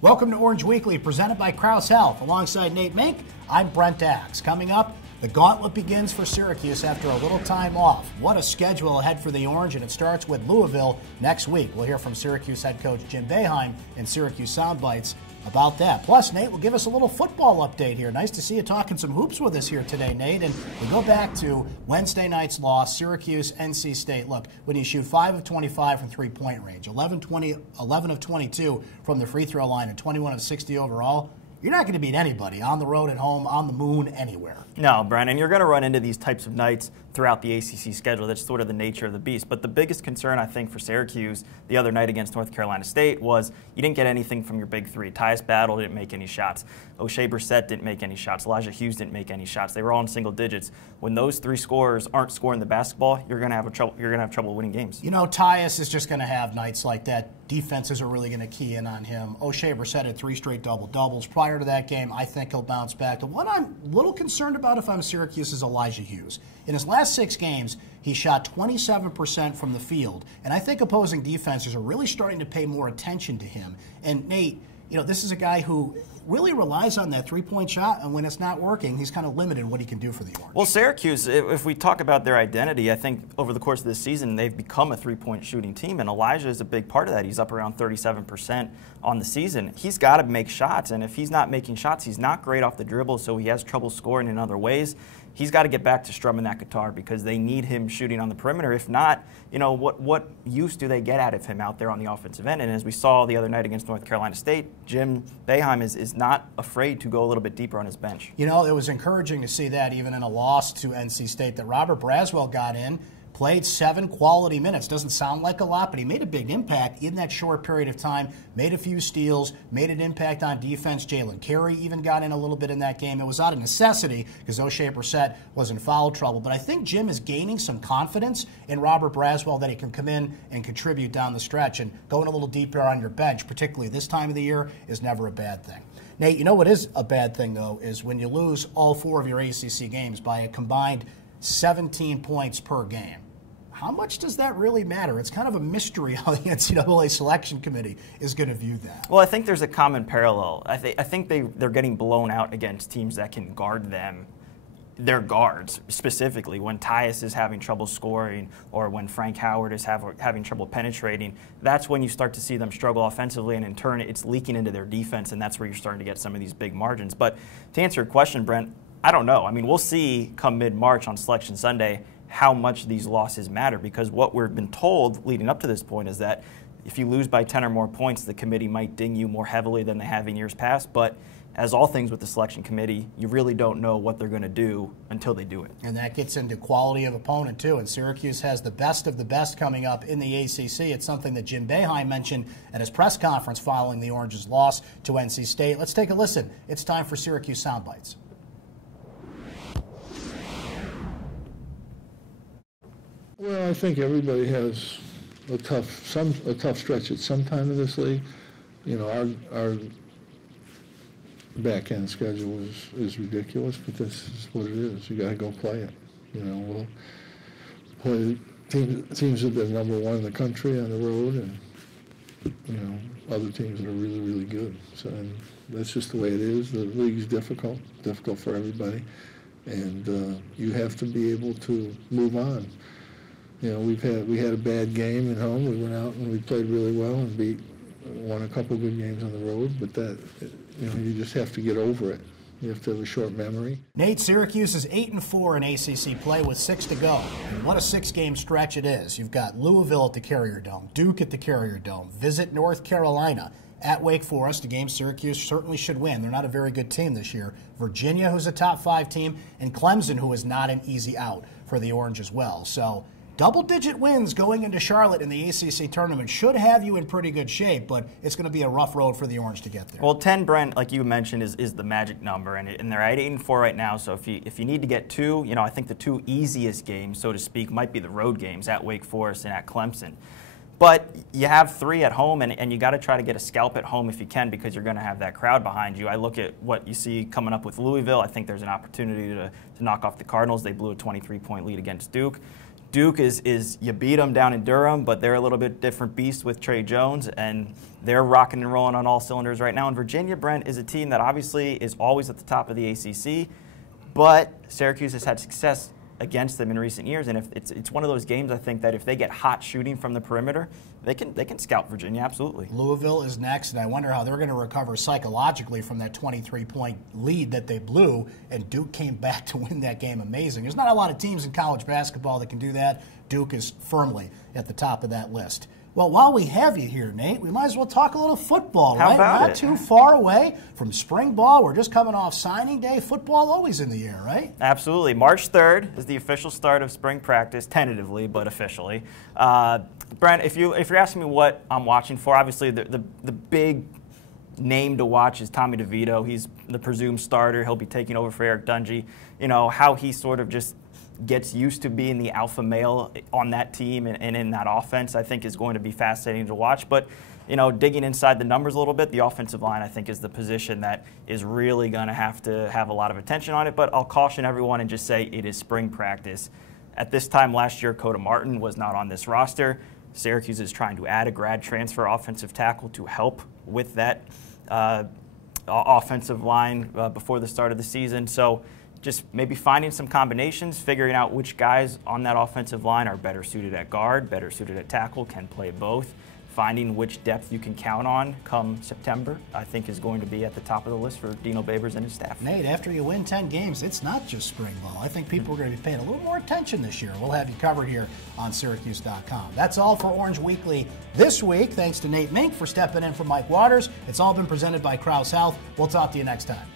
Welcome to Orange Weekly, presented by Krause Health. Alongside Nate Mink, I'm Brent. Coming up, the gauntlet begins for Syracuse after a little time off. What a schedule ahead for the Orange, and it starts with Louisville next week. We'll hear from Syracuse head coach Jim Boeheim and Syracuse Soundbites about that. Plus, Nate will give us a little football update here. Nice to see you talking some hoops with us here today, Nate. And we go back to Wednesday night's loss, Syracuse, NC State. Look, when you shoot 5 of 25 from three-point range, 11 of 22 from the free throw line, and 21 of 60 overall, you're not going to beat anybody on the road, at home, on the moon, anywhere. No, Brent, and you're going to run into these types of nights throughout the ACC schedule. That's sort of the nature of the beast. But the biggest concern, I think, for Syracuse the other night against North Carolina State was you didn't get anything from your big three. Tyus Battle didn't make any shots. O'Shea Brissett didn't make any shots. Elijah Hughes didn't make any shots. They were all in single digits. When those three scorers aren't scoring the basketball, you're going to have trouble winning games. You know, Tyus is just going to have nights like that. Defenses are really going to key in on him. O'Shea Brissett had 3 straight double-doubles. Prior to that game, I think he'll bounce back. The one I'm a little concerned about if I'm Syracuse is Elijah Hughes. In his last 6 games, he shot 27% from the field, and I think opposing defenses are really starting to pay more attention to him. And Nate, you know, this is a guy who really relies on that three-point shot, and when it's not working, he's kind of limited in what he can do for the Orange. Well, Syracuse, if we talk about their identity, I think over the course of this season, they've become a three-point shooting team, and Elijah is a big part of that. He's up around 37% on the season. He's got to make shots, and if he's not making shots, he's not great off the dribble, so he has trouble scoring in other ways. He's got to get back to strumming that guitar because they need him shooting on the perimeter. If not, you know, what use do they get out of him out there on the offensive end? And as we saw the other night against North Carolina State, Jim Boeheim is not afraid to go a little bit deeper on his bench. You know, it was encouraging to see that even in a loss to NC State that Robert Braswell got in, played 7 quality minutes. Doesn't sound like a lot, but he made a big impact in that short period of time, made a few steals, made an impact on defense. Jalen Carey even got in a little bit in that game. It was out of necessity because O'Shea Brissett was in foul trouble. But I think Jim is gaining some confidence in Robert Braswell that he can come in and contribute down the stretch. And going a little deeper on your bench, particularly this time of the year, is never a bad thing. Nate, you know what is a bad thing, though, is when you lose all 4 of your ACC games by a combined 17 points per game. How much does that really matter? It's kind of a mystery how the NCAA selection committee is going to view that. Well, I think there's a common parallel. I think they're getting blown out against teams that can guard them, their guards specifically. When Tyus is having trouble scoring or when Frank Howard is having trouble penetrating, that's when you start to see them struggle offensively, and in turn it's leaking into their defense, and that's where you're starting to get some of these big margins. But to answer your question, Brent, I don't know. I mean, we'll see come mid-March on Selection Sunday how much these losses matter, because what we've been told leading up to this point is that if you lose by 10 or more points, the committee might ding you more heavily than they have in years past. But as all things with the selection committee, you really don't know what they're going to do until they do it. And that gets into quality of opponent, too. And Syracuse has the best of the best coming up in the ACC. It's something that Jim Boeheim mentioned at his press conference following the Orange's loss to NC State. Let's take a listen. It's time for Syracuse Soundbites. Well, I think everybody has a tough stretch at some time in this league. You know, our back end schedule is ridiculous, but this is what it is. You got to go play it. You know, we'll play teams that are number 1 in the country on the road, and you know, other teams that are really, really good. So and that's just the way it is. The league's difficult for everybody, and you have to be able to move on. You know, we had a bad game at home. We went out and we played really well and won a couple of good games on the road. But that, you know, you just have to get over it. You have to have a short memory. Nate, Syracuse is 8-4 in ACC play with 6 to go. And what a 6-game stretch it is. You've got Louisville at the Carrier Dome, Duke at the Carrier Dome, visit North Carolina, at Wake Forest, a game Syracuse certainly should win. They're not a very good team this year. Virginia, who's a top 5 team, and Clemson, who is not an easy out for the Orange as well. So double-digit wins going into Charlotte in the ACC tournament should have you in pretty good shape, but it's going to be a rough road for the Orange to get there. Well, 10, Brent, like you mentioned, is the magic number, and they're at 8-4 right now. So if you need to get 2, you know, I think the 2 easiest games, so to speak, might be the road games at Wake Forest and at Clemson. But you have 3 at home, and you got to try to get a scalp at home if you can, because you're going to have that crowd behind you. I look at what you see coming up with Louisville. I think there's an opportunity to knock off the Cardinals. They blew a 23-point lead against Duke. Duke is you beat them down in Durham, but they're a little bit different beast with Trey Jones, and they're rocking and rolling on all cylinders right now. And Virginia, Brent, is a team that obviously is always at the top of the ACC, but Syracuse has had success against them in recent years, and if it's one of those games, I think that if they get hot shooting from the perimeter, they can scout Virginia, absolutely. Louisville is next, and I wonder how they're going to recover psychologically from that 23-point lead that they blew, and Duke came back to win that game amazing. There's not a lot of teams in college basketball that can do that. Duke is firmly at the top of that list. Well, while we have you here, Nate, we might as well talk a little football, right? How about Not it? too far away from spring ball. We're just coming off signing day. Football always in the air, right? Absolutely. March 3rd is the official start of spring practice, tentatively, but officially. Brent, if you're asking me what I'm watching for, obviously the big name to watch is Tommy DeVito. He's the presumed starter. He'll be taking over for Eric Dungy. You know, how he sort of just gets used to being the alpha male on that team and in that offense, I think is going to be fascinating to watch. But, you know, digging inside the numbers a little bit, the offensive line, I think, is the position that is really going to have a lot of attention on it. But I'll caution everyone and just say it is spring practice. At this time last year, Coda Martin was not on this roster. Syracuse is trying to add a grad transfer offensive tackle to help with that offensive line before the start of the season. So just maybe finding some combinations, figuring out which guys on that offensive line are better suited at guard, better suited at tackle, can play both. Finding which depth you can count on come September, I think, is going to be at the top of the list for Dino Babers and his staff. Nate, after you win 10 games, it's not just spring ball. I think people are going to be paying a little more attention this year. We'll have you covered here on syracuse.com. That's all for Orange Weekly this week. Thanks to Nate Mink for stepping in for Mike Waters. It's all been presented by Krause Health. We'll talk to you next time.